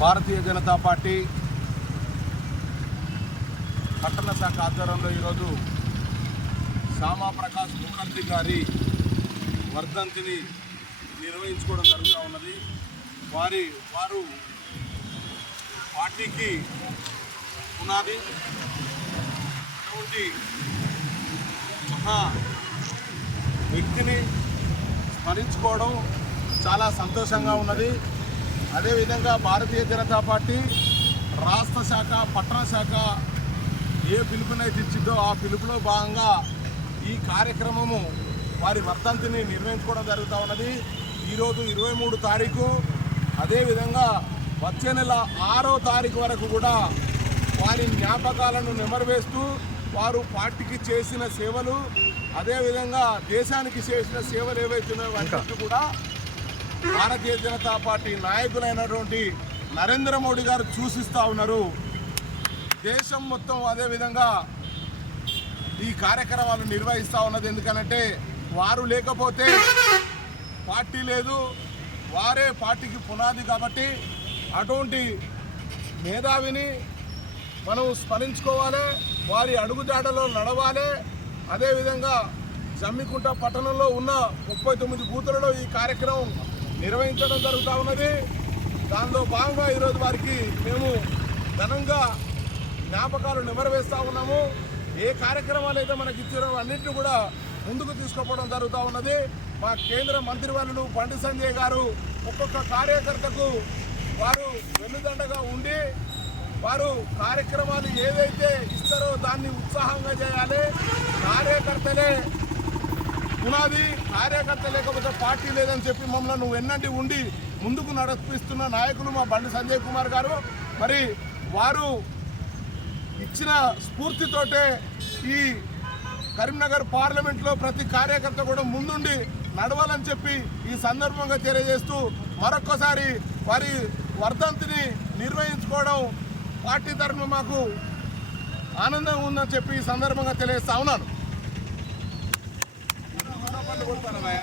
భారతీయ Janata party పట్టణ శాఖ ఆధ్వర్యంలో ఈరోజు శ్యామాప్రకాష్ ముఖర్జీ గారి వర్ధంతిని నిర్వహించుకోవడం జరుగుతూ ఉన్నది. వారి వారు పార్టీకి పునాది అటువంటి మహా వ్యక్తిని స్మరించుకోవడం చాలా సంతోషంగా ఉన్నది. అదేవిధంగా భారతీయ జనతా పార్టీ రాష్ట్ర శాఖ పట్టణ శాఖ ఏ పిలుపునైతే ఇచ్చిందో ఆ పిలుపులో భాగంగా ఈ కార్యక్రమము వారి వర్ధంతిని నిర్వహించుకోవడం జరుగుతూ ఉన్నది. ఈరోజు ఇరవై మూడు తారీఖు. అదేవిధంగా వచ్చే నెల ఆరో తారీఖు వరకు కూడా వారి జ్ఞాపకాలను నెమరవేస్తూ వారు పార్టీకి చేసిన సేవలు అదేవిధంగా దేశానికి చేసిన సేవలు ఏవైతున్నాయో వాటి కూడా భారతీయ జనతా పార్టీ నాయకులైనటువంటి నరేంద్ర మోడీ గారు సూచిస్తూ ఉన్నారు. దేశం మొత్తం అదేవిధంగా ఈ కార్యక్రమాలు నిర్వహిస్తూ ఉన్నది. ఎందుకనంటే వారు లేకపోతే పార్టీ లేదు. వారే పార్టీకి పునాది కాబట్టి అటువంటి మేధావిని మనం స్మరించుకోవాలి. వారి అడుగుజాడలో నడవాలి. అదేవిధంగా జమ్మికుంట పట్టణంలో ఉన్న ముప్పై తొమ్మిది బూతులలో ఈ కార్యక్రమం నిర్వహించడం జరుగుతూ ఉన్నది. దానిలో భాగంగా ఈరోజు వారికి మేము ఘనంగా జ్ఞాపకాలు నెమరవేస్తూ ఉన్నాము. ఏ కార్యక్రమాలు అయితే మనకి ఇచ్చారో అన్నింటినీ కూడా ముందుకు తీసుకుపోవడం జరుగుతూ ఉన్నది. మా కేంద్ర మంత్రివర్యులు బండి సంజయ్ గారు ఒక్కొక్క కార్యకర్తకు వారు వెన్నుదండగా ఉండి వారు కార్యక్రమాలు ఏదైతే ఇస్తారో దాన్ని ఉత్సాహంగా చేయాలి. కార్యకర్తలే పునాది కార్యకర్త లేకపోతే పార్టీ లేదని చెప్పి మమ్మల్ని నువ్వు ఎన్నంటి ఉండి ముందుకు నడిపిస్తున్న నాయకులు మా బండి సంజయ్ కుమార్ గారు. మరి వారు ఇచ్చిన స్ఫూర్తితోటే ఈ కరీంనగర్ పార్లమెంట్లో ప్రతి కార్యకర్త కూడా ముందుండి నడవాలని చెప్పి ఈ సందర్భంగా తెలియజేస్తూ మరొక్కసారి వారి వర్ధంతిని నిర్వహించుకోవడం పార్టీ తరఫున మాకు ఆనందంగా ఉందని చెప్పి ఈ సందర్భంగా తెలియజేస్తా ఉన్నాను. உட்காந்து கொடுப்பானவன்